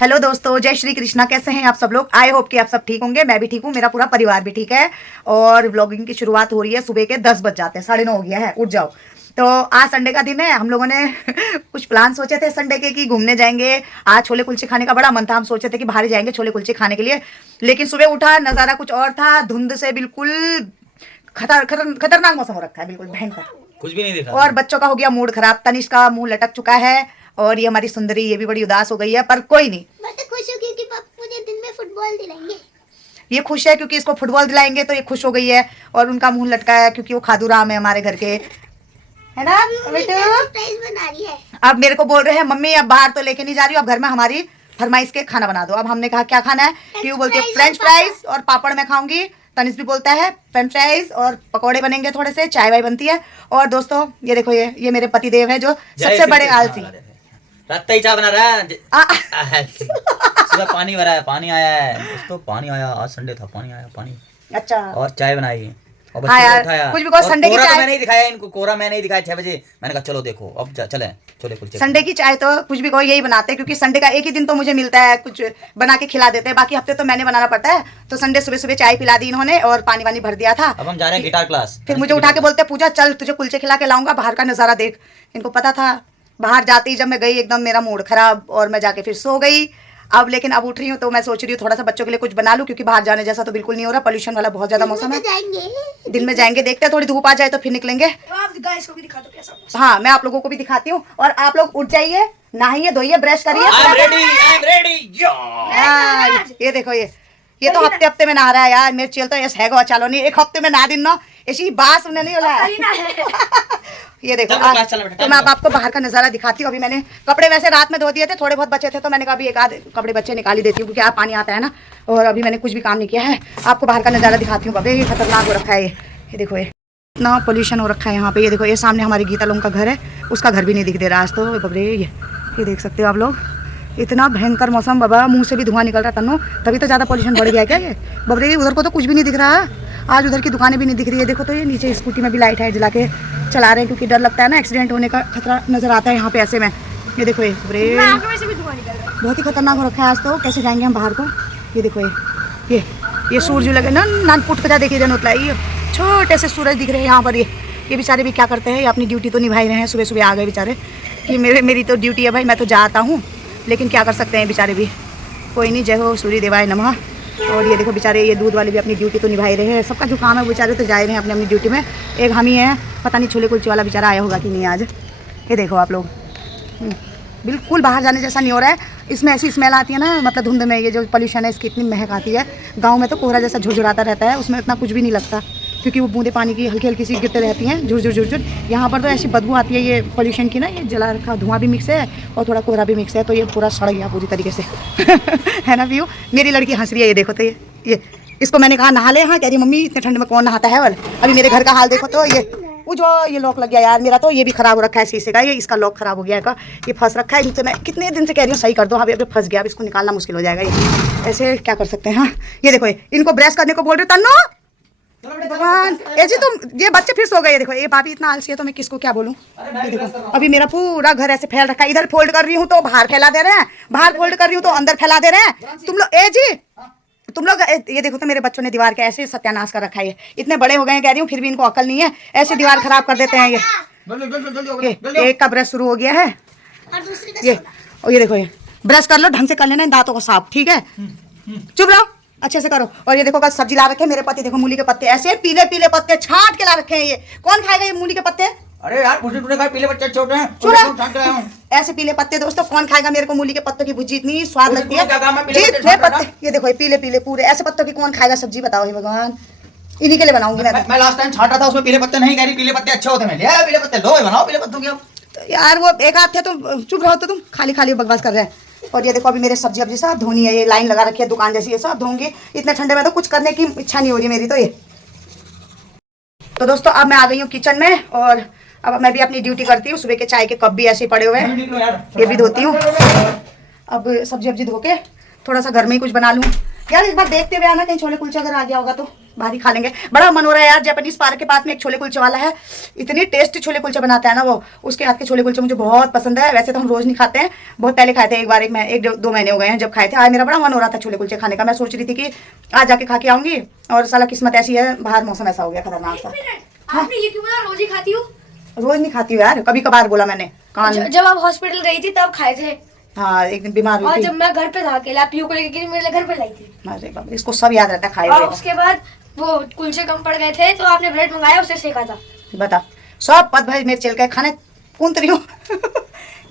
Hello दोस्तों, जय श्री कृष्णा। कैसे हैं आप सब लोग? आई होप कि आप सब ठीक होंगे। मैं भी ठीक हूँ, मेरा पूरा परिवार भी ठीक है। और व्लॉगिंग की शुरुआत हो रही है। सुबह के 10 बज जाते हैं, 9:30 हो गया है। उठ जाओ। तो आज संडे का दिन है। हम लोगों ने कुछ प्लान सोचे थे संडे के कि घूमने जाएंगे। आज छोले कुलचे खाने का बड़ा मन था। हम सोचे थे कि बाहर जाएंगे छोले कुलचे खाने के लिए, लेकिन सुबह उठा नज़ारा कुछ और था। धुंध से बिल्कुल खतरनाक मौसम हो रखा है, बिल्कुल भयंकर, कुछ भी नहीं दिखा। और बच्चों का हो गया मूड खराब। तनिष्क का मुंह लटक चुका है और ये हमारी सुंदरी, ये भी बड़ी उदास हो गई है। पर कोई नहीं, मैं तो खुश हूँ क्योंकि पापा मुझे दिन में फुटबॉल दिलाएंगे। ये खुश है क्योंकि इसको फुटबॉल दिलाएंगे, तो ये खुश हो गई है। और उनका मुंह लटका है क्योंकि वो खादू राम है हमारे घर के, है ना बेटू? सरप्राइज बना रही है। अब मेरे को बोल रहे हैं मम्मी अब बाहर तो लेके नहीं जा रही हो, अब घर में हमारी फरमाइश के खाना बना दो। अब हमने कहा क्या खाना है? कि वो बोलती है फ्रेंच फ्राइज और पापड़ मैं खाऊंगी। तनिष भी बोलता है फ्रेंच फ्राइज और पकौड़े बनेंगे, थोड़े से चाय वाय बनती है। और दोस्तों ये देखो, ये मेरे पति देव है जो सबसे बड़े आलसी। रात ही चाय बना रहा है। सुबह पानी भरा है, पानी आया है दोस्तों, पानी आया। आज संडे था, पानी आया, पानी। अच्छा। और चाय बनाई और हाँ यार, उठाया। कुछ भी कहो, संडे की कोहरा चाय तो मैंने ही दिखाया इनको, कोहरा मैंने ही दिखाया 6 बजे। मैंने कहा चलो देखो अब चले छोले कुलचे। संडे की चाय तो कुछ भी कहो यही बनाते हैं, क्योंकि संडे का एक ही दिन तो मुझे मिलता है, कुछ बना के खिला देते हैं। बाकी हफ्ते तो मैंने बनाना पड़ता है। तो संडे सुबह सुबह चाय पिला दी इन्होंने और पानी वानी भर दिया था। अब हम जा रहे हैं गिटार क्लास। फिर मुझे उठा के बोलते पूजा चल तुझे कुलचे खिला के लाऊंगा, बाहर का नज़ारा देख। इनको पता था। बाहर जाते ही जब मैं गई एकदम मेरा मूड खराब और मैं जाके फिर सो गई। अब लेकिन अब उठ रही हूँ तो मैं सोच रही हूँ थोड़ा सा बच्चों के लिए कुछ बना लूँ, क्योंकि बाहर जाने जैसा तो बिल्कुल नहीं हो रहा। पोल्यूशन वाला बहुत ज्यादा मौसम है। दिन में जाएंगे, देखते हैं थोड़ी धूप आ जाए तो फिर निकलेंगे। तो आप गाइस को भी दिखा दो कैसा। हाँ, मैं आप लोगों को भी दिखाती हूँ। और आप लोग उठ जाइए, नहाइए धोइए, ब्रश करिए। ये देखो, ये तो हफ्ते हफ्ते में नहा रहा है यार। मेरे चल तो ऐसा है चालो नहीं, एक हफ्ते में नहा दिन ना ऐसी बात सुनने नहीं होला। ये देखो तो मैं अब आपको बाहर का नज़ारा दिखाती हूँ। अभी मैंने कपड़े वैसे रात में धो दिए थे, थोड़े बहुत बचे थे, तो मैंने कहा अभी एक आध कपड़े बच्चे निकाल ही देती हूँ, क्योंकि आप पानी आता है ना। और अभी मैंने कुछ भी काम नहीं किया है। आपको बाहर का नज़ारा दिखाती हूँ। बाबे ये खतरनाक हो रखा है। ये देखो, ये इतना पोल्यूशन हो रखा है यहाँ पे। ये देखो, ये सामने हमारी गीता लोगों का घर है, उसका घर भी नहीं दिख दे रहा आज तो। बबरे ये देख सकते हो आप लोग, इतना भयंकर मौसम। बाबा मुंह से भी धुआं निकल रहा तन्नो, तभी तो ज़्यादा पोल्यूशन बढ़ गया है क्या ये? बबरे उधर को तो कुछ भी नहीं दिख रहा। आज उधर की दुकानें भी नहीं दिख रही है। देखो तो ये नीचे स्कूटी में भी लाइट है, जला के चला रहे हैं, क्योंकि डर लगता है ना, एक्सीडेंट होने का खतरा नज़र आता है यहाँ पे ऐसे में। ये देखो, ये बबरे बहुत ही खतरनाक हो रखा है आज तो। कैसे जाएंगे हम बाहर को? ये देखो, ये सूरज लगे ना नान पुट कदा देखिए जन उतला, ये छोटे से सूरज दिख रहे हैं यहाँ पर। ये बेचारे भी क्या करते हैं, ये अपनी ड्यूटी तो निभाई रहे हैं। सुबह सुबह आ गए बेचारे कि मेरी तो ड्यूटी है भाई, मैं तो जाता हूँ, लेकिन क्या कर सकते हैं बेचारे भी। कोई नहीं, जय हो सूर्य देवाय नमः। और ये देखो बेचारे, ये दूध वाले भी अपनी ड्यूटी तो निभाई रहे हैं। सबका जो काम है बेचारे तो जा रहे हैं अपनी अपनी ड्यूटी में। एक हम ही हैं, पता नहीं छोले कुलचे वाला बेचारा आया होगा कि नहीं आज। ये देखो आप लोग, बिल्कुल बाहर जाने जैसा नहीं हो रहा है। इसमें ऐसी स्मेल आती है ना, मतलब धुंध में ये जो पोल्यूशन है इसकी इतनी महक आती है। गाँव में तो कोहरा जैसा झुरझुराता रहता है, उसमें इतना कुछ भी नहीं लगता, क्योंकि वो बूंदे पानी की हल्की हल्की सी गिरते रहती हैं, झुरझुर। यहाँ पर तो ऐसी बदबू आती है ये पोल्यूशन की ना, ये जला रखा धुआं भी मिक्स है और थोड़ा कोहरा भी मिक्स है, तो ये पूरा सड़ गया पूरी तरीके से। है ना व्यू? मेरी लड़की हंस रही है, ये देखो तो ये इसको मैंने कहा नहा ले। हाँ कह रही मम्मी इतने ठंड में कौन नहाता है? वाल अभी मेरे घर का हाल देखो तो, ये लॉक लग गया यार मेरा, तो ये भी खराब हो रखा है शीशे का। ये इसका लॉक खराब हो गया है, ये फंस रखा है। जिससे मैं कितने दिन से कह रही हूँ सही कर दो। हाँ अभी फंस गया, अब इसको निकालना मुश्किल हो जाएगा। ये ऐसे क्या कर सकते हैं? हाँ ये देखो, इनको ब्रश करने को बोल रहे तन्नो, भगवान ये जी तुम, ये बच्चे फिर सो गए। देखो ये भाभी इतना आलसी है तो मैं किसको क्या बोलूं। ये देखो अभी मेरा पूरा घर ऐसे फैल रखा है। इधर फोल्ड कर रही हूँ तो बाहर फैला दे रहे हैं, बाहर फोल्ड कर रही हूँ तो अंदर फैला दे रहे हैं तुम लोग। तुम लोग ये देखो तो मेरे बच्चों ने दीवार के ऐसे सत्यानाश कर रखा है। इतने बड़े हो गए हैं कह रही हूँ, फिर भी इनको अकल नहीं है, ऐसे दीवार खराब कर देते हैं। ये एक का ब्रश शुरू हो गया है। और ये देखो, ये ब्रश कर लो, ढंग से कर लेना इन दांतों को साफ, ठीक है? चुप रहो, अच्छे से करो। और ये देखो कल सब्जी ला रखे मेरे पति, देखो मूली के पत्ते ऐसे पीले पीले पत्ते छांट के ला रखे हैं। ये कौन खाएगा ये मूली के पत्ते? अरे यार तूने कहा पीले बच्चे छोटे हैं, ऐसे पीले पत्ते दोस्तों कौन खाएगा? मेरे को मूली के पत्तों की भुजी इतनी स्वाद लगती है। पत्ते ये देखो, ये पीले पीले पूरे ऐसे पत्तों की कौन खाएगा सब्जी? बताओ हे भगवान, इन्हीं के लिए बनाऊंगी मैं लास्ट टाइम छांटा था उसमें पीले पत्ते नहीं, कह रही पीले पत्ते अच्छे होते हैं। ले पीले पत्ते लो, बनाओ पीले पत्तों की। तो यार वो एक आध थे तो चुप रहो, तो तुम खाली खाली बकवास कर रहे हैं। और ये देखो अभी मेरे सब्जी अब्जी सब धोनी है, ये लाइन लगा रखी है दुकान जैसी, ये सब धोंगी। इतने ठंडे में तो कुछ करने की इच्छा नहीं हो रही मेरी तो। ये तो दोस्तों अब मैं आ गई हूँ किचन में, और अब मैं भी अपनी ड्यूटी करती हूँ। सुबह के चाय के कप भी ऐसे पड़े हुए हैं, ये भी धोती हूँ। अब सब्जी अब्जी धो के थोड़ा सा घर में ही कुछ बना लूँ यार। एक बार देखते हुए आना, कहीं छोले कुलचे अगर आ गया होगा तो बाहर ही खा लेंगे। बड़ा मन हो रहा है यार, जापानीज पार्क के पास में एक छोले कुलचे वाला है, इतनी टेस्टी छोले कुलचे बनाता है ना वो, उसके हाथ के छोले कुलचे मुझे बहुत पसंद है। वैसे तो हम रोज नहीं खाते हैं, बहुत पहले खाए थे, एक बार, एक दो महीने हो गए हैं जब खाए थे। आज मेरा बड़ा मन हो रहा था छोले कुलचे खाने का, मैं सोच रही थी कि आज जाके खा के आऊंगी, और साला किस्मत ऐसी है, बाहर मौसम ऐसा हो गया खतरनाक सा। आपने ये क्यों बोला रोज ही खाती हूँ? रोज नहीं खाती हूँ यार, कभी कभार बोला मैंने। कान जब आप हॉस्पिटल गई थी तब खाए थे। हाँ, एक दिन बीमार हुई और थी। जब मैं घर पे था अकेला, पीयू को लेकर मेरे घर पे लाई थी। अरे बाप रे, इसको सब याद रहता है खाए और हुए। उसके बाद वो कुलचे कम पड़ गए थे तो आपने ब्रेड मंगाया, उसे सेका था। बता, सब पद भाई मेरे चल के खाने कौन तरी हो।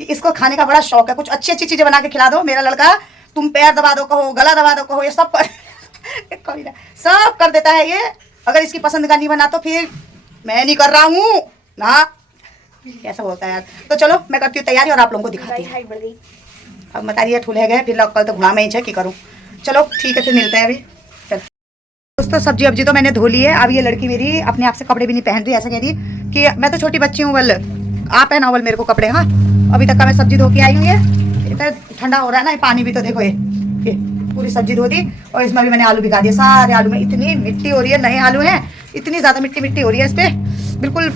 इसको खाने का बड़ा शौक है, कुछ अच्छी अच्छी चीजें बना के खिला दो। मेरा लड़का तुम पैर दबा दो कहो, गला दबा दो कहो, ये सब सब कर देता है ये। अगर इसकी पसंद का नहीं बना तो फिर मैं नहीं कर रहा हूँ ना, ऐसा बोलता है यार। तो चलो मैं करती हूँ तैयारी और आप लोगों को दिखाती हूँ। हाइट बढ़ गई। अब बताइए ठूले गए, फिर कल तो घुमा में ही की करूँ। चलो ठीक है, फिर मिलते हैं अभी। चल दोस्तों, सब्जी अब्जी तो मैंने धो ली है। अब ये लड़की मेरी अपने आप से कपड़े भी नहीं पहन रही, ऐसा कह रही कि मैं तो छोटी बच्ची हूँ, बल आप पहनाओ बल मेरे को कपड़े। हाँ, अभी तक का मैं सब्जी धो के आई हूँ। ये इतना ठंडा हो रहा है ना, ये पानी भी तो देखो, ये पूरी सब्जी धो दी, और इसमें भी मैंने आलू भिगा दिए। सारे आलू में इतनी मिट्टी हो रही है, नए आलू हैं, इतनी ज़्यादा मिट्टी हो रही है इस पर, बिल्कुल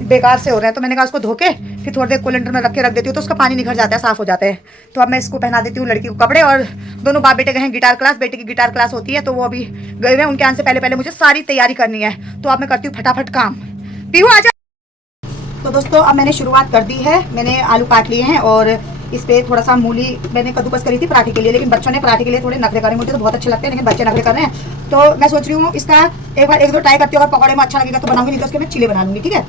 बेकार से हो रहे हैं। तो मैंने कहा उसको धो के फिर थोड़ी देर कोलेंडर में रख देती हूँ, तो उसका पानी निखर जाता है, साफ़ हो जाता है। तो अब मैं इसको पहना देती हूँ लड़की को कपड़े। और दोनों बाप बेटे गए हैं गिटार क्लास, बेटे की गिटार क्लास होती है तो वो अभी गए हुए हैं। उनके आने से पहले मुझे सारी तैयारी करनी है, तो अब मैं करती हूँ फटाफट काम। पीहू आजा। तो दोस्तों, अब मैंने शुरुआत कर दी है। मैंने आलू काट लिए हैं और इस पर थोड़ा सा मूली मैंने कद्दूकस करी थी पराठे के लिए, लेकिन बच्चों ने पराठे के लिए थोड़े नखरे करे। मुझे तो बहुत अच्छे लगते हैं, लेकिन बच्चे नखरे कर रहे हैं। तो मैं सोच रही हूँ इसका एक दो ट्राई करती हूँ, अगर पकौड़े में अच्छा लगेगा तो बनाऊंगी, नहीं तो उसके मैं चिले बना लूँगी, ठीक है।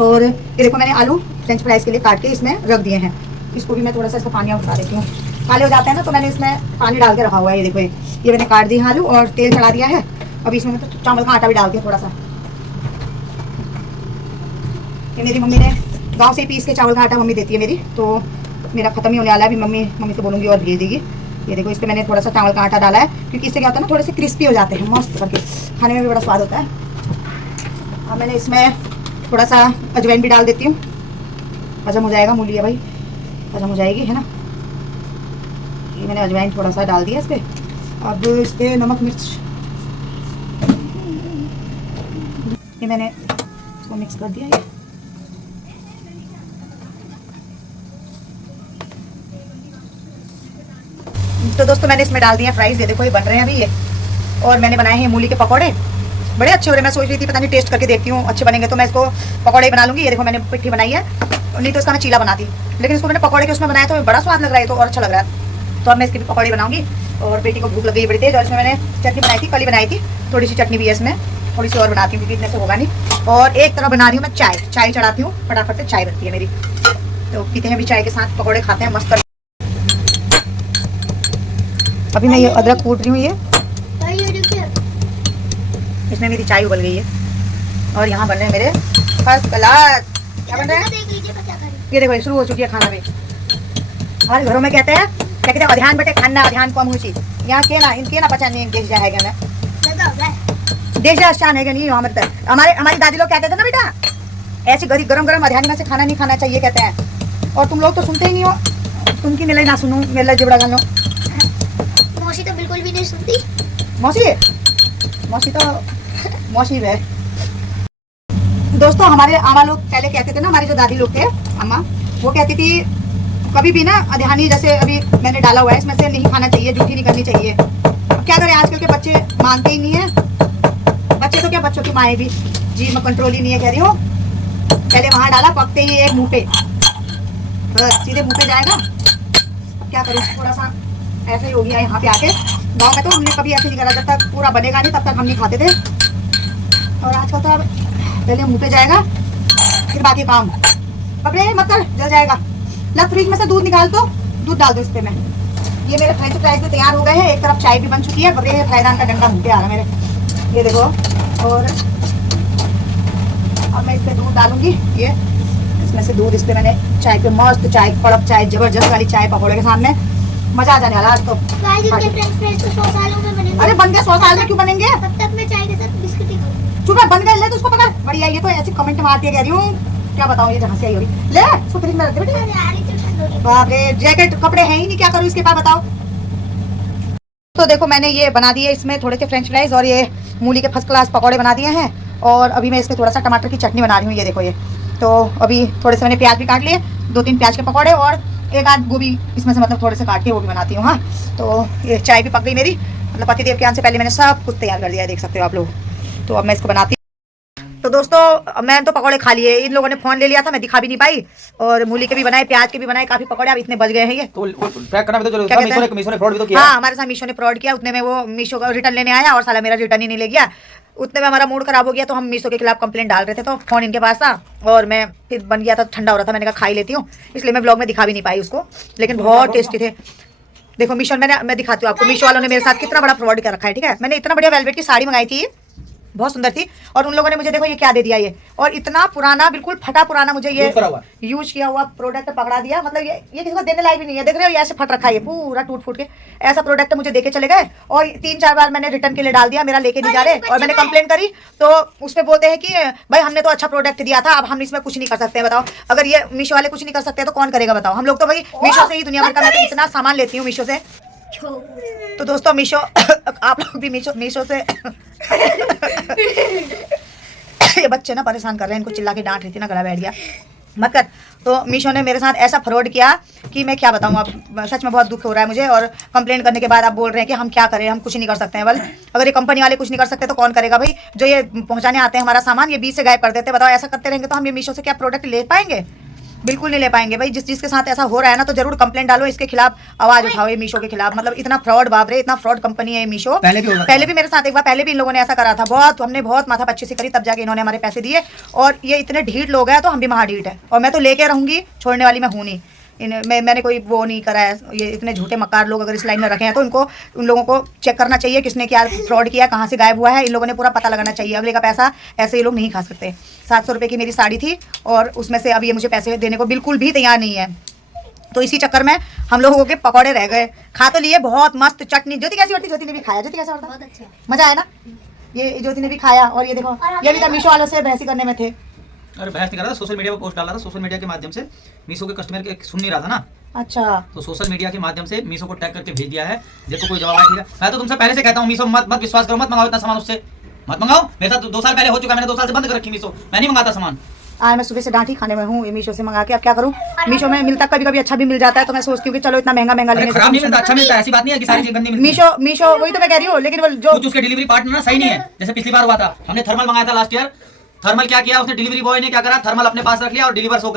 और ये देखो मैंने आलू फ्रेंच फ्राइज के लिए काट के इसमें रख दिए हैं। इसको भी मैं थोड़ा सा इसका पानी उठा देती हूँ, काले हो जाते हैं ना, तो मैंने इसमें पानी डाल के रखा हुआ है। ये देखो, ये मैंने काट दिया आलू और तेल चढ़ा दिया है। अभी इसमें तो चावल का आटा भी डाल दिया थोड़ा सा। ये मेरी मम्मी ने गांव से पीस के चावल का आटा मम्मी देती है मेरी, तो मेरा खत्म ही होने वाला है। अभी मम्मी से बोलूँगी और भेज देगी। ये देखो, इस पर मैंने थोड़ा सा चावल का आटा डाला है, क्योंकि इससे क्या होता है ना, थोड़े से क्रिस्पी हो जाते हैं मस्त करके, खाने में भी बड़ा स्वाद होता है। अब मैंने इसमें थोड़ा सा अजवाइन भी डाल देती हूँ, हजम हो जाएगा। मूली है भाई, हजम हो जाएगी, है ना। ये मैंने अजवाइन थोड़ा सा डाल दिया इस पर। अब इस पर नमक मिर्च ये मैंने इसको मिक्स कर दिया। तो दोस्तों, मैंने इसमें डाल दिया फ्राइज। ये देखो, ये बन रहे हैं अभी ये। और मैंने बनाए हैं मूली के पकौड़े, बड़े अच्छे हो रहे हैं। मैं सोच रही थी पता नहीं टेस्ट करके देखती हूँ, अच्छे बनेंगे तो मैं इसको पकौड़े बना लूँगी। ये देखो मैंने पिट्ठी बनाई है, नहीं तो इसका मैं चीला बनाती, लेकिन इसको मैंने पकौड़े के उसमें बनाया तो बड़ा स्वाद लग रहा है, तो और अच्छा लग रहा है। तो अब मैं इसकी भी पकौड़े बनाऊंगी। और बेटी को भूख लग गई बड़ी तेज, और इसमें मैंने चटनी बनाई थी, कल ही बनाई थी। थोड़ी सी चटनी भी है इसमें, थोड़ी सी और बनाती हूँ क्योंकि इतने से होगा नहीं। और एक तरफ बना रही हूँ मैं चाय चढ़ाती हूँ, फटाफट से चाय बनती है मेरी। तो पीते हैं अभी चाय के साथ, पकौड़े खाते हैं मस्त। अभी मैं ये अदरक कूट रही हूँ, ये इसमें मेरी चाय उबल गई है। और यहाँ बन रहे हैं मेरे फर्स्ट क्लास, क्या बन रहा है ये देखो, शुरू हो चुकी है खाना भी। हमारे घरों में कहते हैं अध्यान बटे खाना अध्यान कम हुई। यहाँ के ना पचा नहीं देश जाएगा मैं देश जा शान है नहीं। हमारी दादी लोग कहते थे ना बेटा, ऐसी गरम अध्यान में से खाना नहीं खाना चाहिए कहते हैं। और तुम लोग तो सुनते ही नहीं हो, तुमकी मिले ना सुनूं, मेरे जिबड़ा गालो। मौसी तो बिल्कुल भी नहीं सुनती। मौसी है। दोस्तों, हमारे आमा लोग पहले कहते थे ना, हमारी जो दादी लोग थे अम्मा, वो कहती थी कभी भी ना अध्यानी जैसे अभी मैंने डाला हुआ है इसमें से नहीं खाना चाहिए, झूठी नहीं करनी चाहिए। अब क्या करें, आजकल के बच्चे मानते ही नहीं है। बच्चे तो क्या, बच्चों की माएँ भी जी मैं कंट्रोल ही नहीं है, कह रही हूँ। पहले वहाँ डाला, पकते ही एक मुँह पे, बस सीधे मुँह पे जाएगा। अब क्या करें, थोड़ा सा ऐसे ही हो गया यहाँ पे आके। गाँव में तो हमने कभी ऐसे नहीं करा, जब तक पूरा बनेगा नहीं तब तक हम नहीं खाते थे। और आजकल तो अब पहले मुँह पे जाएगा, फिर बाकी काम। पकड़े मत कर, जल जाएगा। ला फ्रिज में से दूध निकाल, तो दूध डाल दो इस पे। मैं ये मेरे फ्रेंच फ्राइज भी तैयार हो गए हैं। एक तरफ चाय भी बन चुकी है, बड़े फ्राइडान का डंडा मुँह पे आ रहा है मेरे, ये देखो। और अब मैं इस पे दूध डालूंगी, ये इसमें से दूध, इस पे मैंने चाय पे मस्त चाय, कड़क चाय, जबरदस्त वाली चाय पकौड़े के सामने, मजा आ जाने वाला आज तो। अरे बन गए 100 साल में क्यों बनेंगे, तब तक मैं चाय के साथ बिस्किट ही खाऊंगी। चुप है, बन गए, ले तो उसको पकड़। बढ़िया, ये तो ऐसी कमेंट मारती है, कह रही हूँ क्या बताऊँ, ये जहाँ से आई हो रही। ले उसको फ्रिज में रख दे बेटा। बाप रे, जैकेट कपड़े हैं ही नहीं, क्या करूँ इसके पास बताओ। तो देखो मैंने ये बना दिए इसमें थोड़े से फ्रेंच फ्राइज और ये मूली के फर्स्ट क्लास पकौड़े बना दिए हैं। और अभी मैं इसमें थोड़ा सा टमाटर की चटनी बना रही हूँ। ये देखो ये तो अभी थोड़े से मैंने प्याज भी काट लिए, 2-3 प्याज के पकौड़े और एक आध गोभी इसमें से मतलब थोड़े से काट के वो भी बनाती हूँ। हाँ तो ये चाय भी पक गई मेरी, मतलब पतिदेव के आने से पहले मैंने सब कुछ तैयार कर लिया है, देख सकते हो आप लोग। तो अब मैं इसको बनाती। तो दोस्तों मैंने तो पकौड़े खा लिए, इन लोगों ने फोन ले लिया था, मैं दिखा भी नहीं पाई। और मूली के भी बनाए, प्याज के भी बनाए, काफी पकौड़े अब इतने बच गए हैं ये। तो पैक करना भी तो मीशो ने फ्रॉड भी तो किया। हाँ हमारे साथ मीशो ने फ्रॉड किया। उतने में वो मीशो का रिटर्न लेने आया और साला मेरा रिटर्न ही नहीं ले गया। उतने में हमारा मूड खराब हो गया, तो हम मीशो के खिलाफ कंप्लेंट डाल रहे थे, तो फोन इनके पास था और मैं फिर बन गया था, ठंडा हो रहा था, मैंने कहा खा ही लेती हूँ, इसलिए मैं ब्लॉग में दिखा भी नहीं पाई उसको, लेकिन बहुत टेस्टी थे। देखो मीशो मैं दिखाती हूँ आपको, मीशो वालों ने मेरे साथ कितना बड़ा फ्रॉड कर रखा है। ठीक है, मैंने इतना बढ़िया वेलवेट की साड़ी मंगाई थी, बहुत सुंदर थी, और उन लोगों ने मुझे देखो ये क्या दे दिया, ये और इतना पुराना, बिल्कुल फटा पुराना मुझे ये यूज किया हुआ प्रोडक्ट पकड़ा दिया। मतलब ये किसी को देने लायक भी नहीं है, देख रहे हो ये ऐसे फट रखा है, ये पूरा टूट फूट के ऐसा प्रोडक्ट मुझे देके चले गए। और 3-4 बार मैंने रिटर्न के लिए डाल दिया, मेरा लेके नहीं जा रहे, और मैंने कंप्लेंट करी तो उसमें बोलते हैं कि भाई हमने तो अच्छा प्रोडक्ट दिया था, अब हम इसमें कुछ नहीं कर सकते हैं। बताओ, अगर ये मीशो वाले कुछ नहीं कर सकते तो कौन करेगा बताओ। हम लोग तो भाई मीशो से ही दुनिया भर का, मैं तो इतना सामान लेती हूँ मीशो से। तो दोस्तों मीशो आप लोग भी मीशो से ये बच्चे ना परेशान कर रहे हैं, इनको चिल्ला के डांट रही थी ना, गला बैठ गया मत कर। तो मीशो ने मेरे साथ ऐसा फ्रॉड किया कि मैं क्या बताऊँ, अब सच में बहुत दुख हो रहा है मुझे। और कंप्लेंट करने के बाद आप बोल रहे हैं कि हम क्या करें, हम कुछ नहीं कर सकते हैं। बल अगर ये कंपनी वाले कुछ नहीं कर सकते तो कौन करेगा भाई। जो ये पहुंचाने आते हैं हमारा सामान, ये बीच से गायब कर देते हैं। बताओ ऐसा करते रहेंगे तो हम ये मीशो से क्या प्रोडक्ट ले पाएंगे? बिल्कुल नहीं ले पाएंगे भाई। जिस चीज़ के साथ ऐसा हो रहा है ना, तो जरूर कंप्लेंट डालो, इसके खिलाफ आवाज उठाओ, ये मीशो के खिलाफ। मतलब इतना फ्रॉड, बाप रे, इतना फ्रॉड कंपनी है ये मीशो। पहले भी मेरे साथ एक बार पहले भी इन लोगों ने ऐसा करा था, बहुत हमने बहुत माथा पच्ची से करी, तब जाके इन्होंने हमारे पैसे दिए। और ये इतने ढीठ लोग हैं, तो हम भी महाढीठ है, और मैं तो लेके रहूंगी, छोड़ने वाली मैं हूँ नहीं। मैंने कोई वो नहीं करा है। ये इतने झूठे मक्कार लोग अगर इस लाइन में रखे हैं, तो इनको, उन लोगों को चेक करना चाहिए किसने क्या फ्रॉड किया, कहाँ से गायब हुआ है। इन लोगों ने पूरा पता लगाना चाहिए। अगले का पैसा ऐसे ये लोग नहीं खा सकते। 700 रुपये की मेरी साड़ी थी, और उसमें से अब ये मुझे पैसे देने को बिल्कुल भी तैयार नहीं है। तो इसी चक्कर में हम लोगों के पकौड़े रह गए। खा तो लिए, बहुत मस्त चटनी। ज्योति कैसी होती? ज्योति ने भी खाया। ज्योति कैसा होता? बहुत अच्छा, मजा आया ना। ये ज्योति ने भी खाया। और ये देखो, ये भी तो मीशो वालों से बहसी करने में थे। अरे बहस नहीं कर रहा था, सोशल मीडिया पर पोस्ट डाल रहा था। सोशल मीडिया के माध्यम से मीशो के कस्टमर के सुन नहीं रहा था ना। अच्छा, तो सोशल मीडिया के माध्यम से मीशो को टैग करके भेज दिया है। देखो कोई जवाब आया। मैं तो तुमसे पहले से कहता हूँ, मीशो मत विश्वास करो, मत मंगाओ इतना सामान उससे, मत मंगाओ। मेरे साथ 2 साल पहले हो चुका है, मैंने 2 साल से बंद कर रखी मीशो, मैं नहीं मंगाता सामान। आज मैं सुबह से डांटी खाने में हूँ मीशो से मंगा के। अब क्या करूँ, मीशो में मिलता कभी कभी अच्छा भी मिल जाता है, तो मैं सोचती हूँ कि चलो इतना महंगा लेने से खराब नहीं मिलता, अच्छा मिलता है। ऐसी बात नहीं है कि सारी चीज गंदी मिलती है। मीशो वही तो मैं कह रही हूँ, लेकिन वो जो कुछ उसके डिलीवरी पार्टनर ना सही नहीं है। जैसे पिछली बार हुआ था, हमने थर्मल मंगाया था लास्ट ईयर। थर्मल क्या किया उसने, डिलीवरी बॉय ने क्या करा, थर्मल अपने पास रख लिया और डिलीवर शो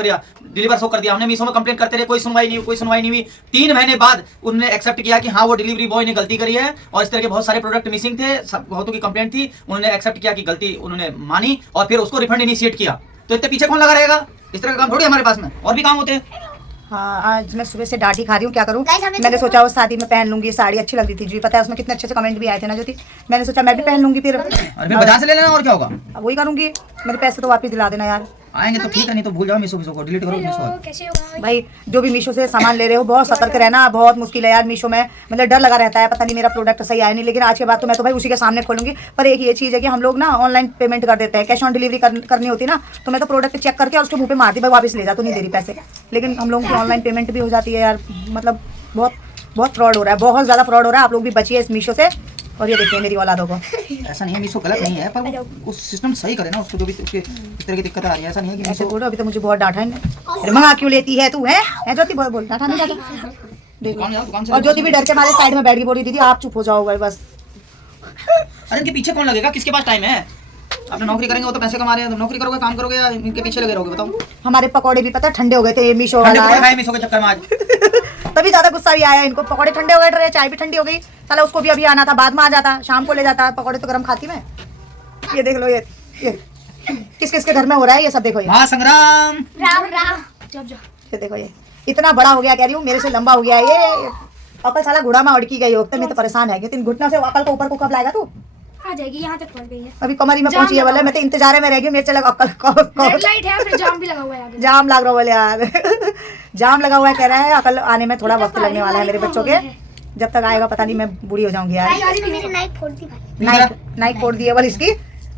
कर दिया। हमने मीशो में कंप्लेंट करते रहे, कोई सुनवाई नहीं हुई। 3 महीने बाद उन्होंने एक्सेप्ट किया कि हाँ वो डिलीवरी बॉय ने गलती करी है, और इस तरह के बहुत सारे प्रोडक्ट मिसिंग थे, बहुतों की कंप्लेंट थी। उन्होंने एक्सेप्ट किया कि गलती उन्होंने मानी, और फिर उसको रिफंड इनिशिएट किया। तो इतने पीछे कौन लगा रहेगा? इस तरह का काम थोड़ी हमारे पास में, और भी काम होते हैं। हाँ, आज मैं सुबह से डांटी खा रही हूँ, क्या करूँ। मैंने सोचा वो शादी में पहन लूंगी, साड़ी अच्छी लग रही थी जी, पता है उसमें कितने अच्छे से कमेंट भी आए थे ना ज्योति। मैंने सोचा मैं भी पहन लूंगी, फिर बाजार से ले लेना, और क्या होगा। अब वही करूंगी, मेरे पैसे तो वापस दिला देना यार। आएंगे तो ठीक है, नहीं तो भूल जाओ मीशो को, डिलीट करो मीशो। भाई जो भी मीशो से सामान ले रहे हो, बहुत सतर्क रहना, बहुत मुश्किल है यार मीशो में। मतलब डर लगा रहता है, पता नहीं मेरा प्रोडक्ट सही आया नहीं। लेकिन आज के बाद तो मैं तो भाई उसी के सामने खोलूंगी। पर एक ये चीज़ है कि हम लोग ना ऑनलाइन पेमेंट कर देते हैं, कैश ऑन डिलीवरी करनी होती ना, तो मैं तो प्रोडक्ट चेक करके और उसके मुंह पे मारती, भाई वापस ले जा, तो नहीं दे रही पैसे। लेकिन हम लोगों की ऑनलाइन पेमेंट भी हो जाती है यार। मतलब बहुत फ्रॉड हो रहा है, बहुत ज़्यादा फ्रॉड हो रहा है। आप लोग भी बचिए इस मीशो से। और ये देखिए मेरी औलादों को, ऐसा नहीं है मीशो गलत नहीं है, पर वो सिस्टम सही करे ना उसको, जो भी उसके इस तरह की दिक्कत आ रही है। ऐसा नहीं है कि ऐसे बोलो। अभी तो मुझे बहुत डांटा है, अरे मंगा क्यों लेती है तू, है ज्योति? बोल डांटा नहीं डांटा। देखो, और ज्योति भी डर के हमारे साइड में बैठ गई, बोली दीदी आप चुप हो जाओ बस। अरे इनके पीछे कौन लगेगा? किसके पास टाइम है? आपने नौकरी करेंगे, वो तो पैसे कमा रहे हैं। नौकरी करोगे, काम करोगे, या इनके पीछे लगे रहोगे? बताओ। हमारे पकौड़े भी पता ठंडे हो गए थे, मीशो वाला आया मीशो के चक्कर में आज तभी ज्यादा गुस्सा भी आया इनको। पकौड़े ठंडे हो गए, चाय भी ठंडी हो गई। साला उसको भी अभी आना था, बाद में आ जाता, शाम को ले जाता। पकौड़े तो गर्म खाती मैं। ये देख लो, ये किस किस के घर में हो रहा है ये सब। देखो ये महासंग्राम, राम ये देखो, ये इतना बड़ा हो गया, कह रही हूँ मेरे से लंबा हो गया है ये। अकल साला घुड़ा में अड़की गई होता, मैं तो परेशान है कि 3 घुटना से अकल को ऊपर को कब लाएगा तू? आ जाएगी, यहाँ तक पहुँच गई है। अभी कमरी में पहुंची है बोले, मैं तो इंतजार में रह गई। मेरे चला अक्कल रेड लाइट है, फिर जाम भी लगा हुआ है आगे। जाम लग रहा बोले यार जाम लगा हुआ है, कह रहा है अकल आने में थोड़ा वक्त लगने वाला है मेरे बच्चों के। जब तक आएगा पता नहीं, मैं बूढ़ी हो जाऊंगी यार। नाइक फोड़ दी है बोल इसकी।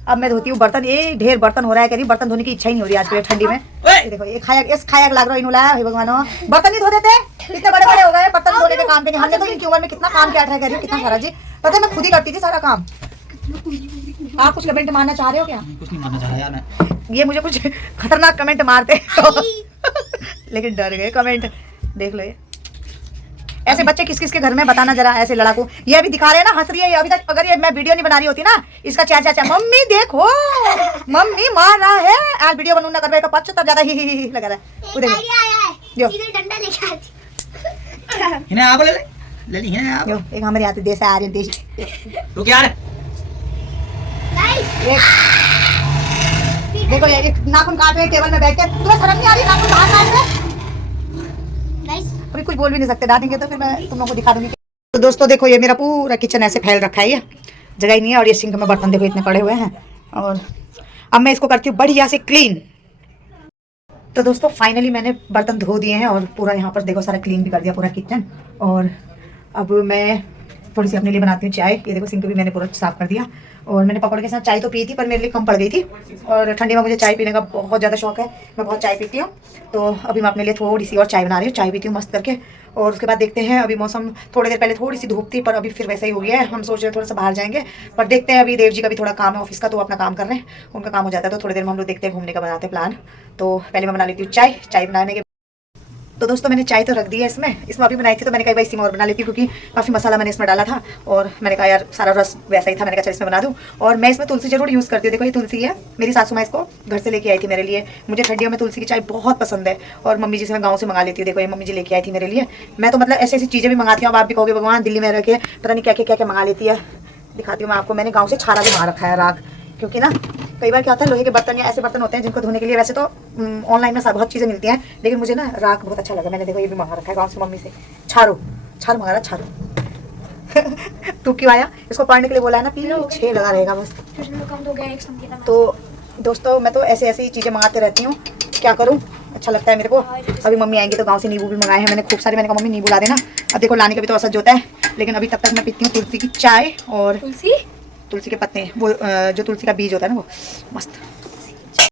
अब मैं धोती हूँ बर्तन। ये ढेर बर्तन हो रहा है, कह रही बर्तन धोने की इच्छा ही नहीं हो रही आज ठंडी में। ये देखो ये खाया लाग रहा है इन्हों लाया, हे भगवान बर्तन नहीं धो देते, इतने बड़े बड़े हो गए बर्तन धोने के काम के नहीं। हमने तो इनकी उम्र में कितना काम किया, कह रही हूँ कितना सारा जी। पता है मैं खुद ही करती थी सारा काम। आप कुछ कमेंट मारना चाह रहे हो क्या? कुछ नहीं मानना चाह रहा यार मैं। ये मुझे कुछ खतरनाक कमेंट मारते तो लेकिन डर गए कमेंट। देख लो ये ऐसे बच्चे किस किस के घर में बताना जरा, ऐसे लड़ाकू। ये अभी दिखा रहे हैं ना, हंस रही है ये अभी तक। अगर ये मैं वीडियो नहीं बना रही होती ना, इसका चाचा मम्मी देखो मम्मी मार रहा है, आज वीडियो बनू ना करवे का पच्चो तब ज्यादा ही लगा रहा है। वो देखो सीधे डंडा लेके आती। इन्हें आप ले ली इन्हें आप। एक हमारे यहाँ देश आ रही है देश। रुक यार देखो ये नाखून काट रहे टेबल में बैठ के, तुम्हें शर्म नहीं आ रही नाखून बाहर काट रहे? अभी कुछ बोल भी नहीं सकते, डांटेंगे तो फिर मैं तुम लोगों को दिखा दूंगी। तो दोस्तों देखो ये मेरा पूरा किचन ऐसे फैल रखा है, ये जगह ही नहीं है। और ये सिंक में बर्तन देखो इतने पड़े हुए हैं। और अब मैं इसको करती हूँ बढ़िया से क्लीन। तो दोस्तों फाइनली मैंने बर्तन धो दिए हैं और पूरा यहाँ पर देखो सारा क्लीन भी कर दिया पूरा किचन। और अब मैं थोड़ी सी अपने लिए बनाती हूँ चाय। ये देखो सिंक भी मैंने पूरा साफ कर दिया। और मैंने पकौड़े के साथ चाय तो पी थी, पर मेरे लिए कम पड़ गई थी। और ठंडी में मुझे चाय पीने का बहुत ज़्यादा शौक है, मैं बहुत चाय पीती हूँ। तो अभी मैं अपने लिए थोड़ी सी और चाय बना रही हूँ, चाय पीती हूँ मस्त करके। और उसके बाद देखते हैं, अभी मौसम थोड़ी देर पहले थोड़ी सी धूप थी, पर अभी फिर वैसा ही हो गया है। हम सोच रहे हैं थोड़ा सा बाहर जाएंगे, पर देखते हैं। अभी देव जी का भी थोड़ा काम है ऑफिस का, तो अपना काम कर रहे हैं, उनका काम हो जाता है। तो थोड़ी देर में हम लोग देखते हैं, घूमने का बनाते हैं प्लान। तो पहले मैं बना लेती हूँ चाय। चाय बनाने के तो दोस्तों मैंने चाय तो रख दी है इसमें अभी बनाई थी, तो मैंने कहा भाई इसी में और बना लेती हूँ, क्योंकि काफ़ी मसाला मैंने इसमें डाला था। और मैंने कहा यार सारा रस वैसा ही था, मैंने कहा चल इसमें बना दूँ। और मैं इसमें तुलसी जरूर यूज़ करती हूँ। देखो ये तुलसी है, मेरी सासू माँ इसको घर से लेके आई थी मेरे लिए। मुझे ठंडियों में तुलसी की चाय बहुत पसंद है। और मम्मी जी से मैं गाँव से मंगा लेती हूँ। देखो ये मम्मी जी लेके आई थी मेरे लिए। मैं तो मतलब ऐसी ऐसी चीज़ें भी मंगाती हूँ। अब आप भी कहोगे भगवान दिल्ली में रह के पता नहीं क्या क्या मंगा लेती है। दिखाती हूँ मैं आपको। मैंने गाँव से छारा भी मंगा रखा है, राख। क्योंकि ना कई बार क्या होता है, लोहे के बर्तन या ऐसे बर्तन होते हैं जिनको धोने के लिए वैसे तो ऑनलाइन में बहुत चीज़ें मिलती हैं, लेकिन मुझे ना राख बहुत अच्छा लगा। मैंने देखो ये भी मंगा रखा है गाँव से मम्मी से। छारो मंगा रहा, छारो तू क्यों आया? इसको पढ़ने के लिए बोला है ना, पीछे लगा रहेगा बस। तो दोस्तों मैं तो ऐसे ऐसी चीज़ें मंगाते रहती हूँ, क्या करूँ, अच्छा लगता है मेरे को। अभी मम्मी आएंगी तो गाँव से नींबू भी मंगाए हैं मैंने खूब सारे। मैंने कहा मम्मी नींबू ला देना। अब देखो लाने का भी तो असर होता है, लेकिन अभी तब तक मैं पीती हूँ तुलसी की चाय। और तुलसी के पत्ते, वो जो तुलसी का बीज होता है ना, वो मस्त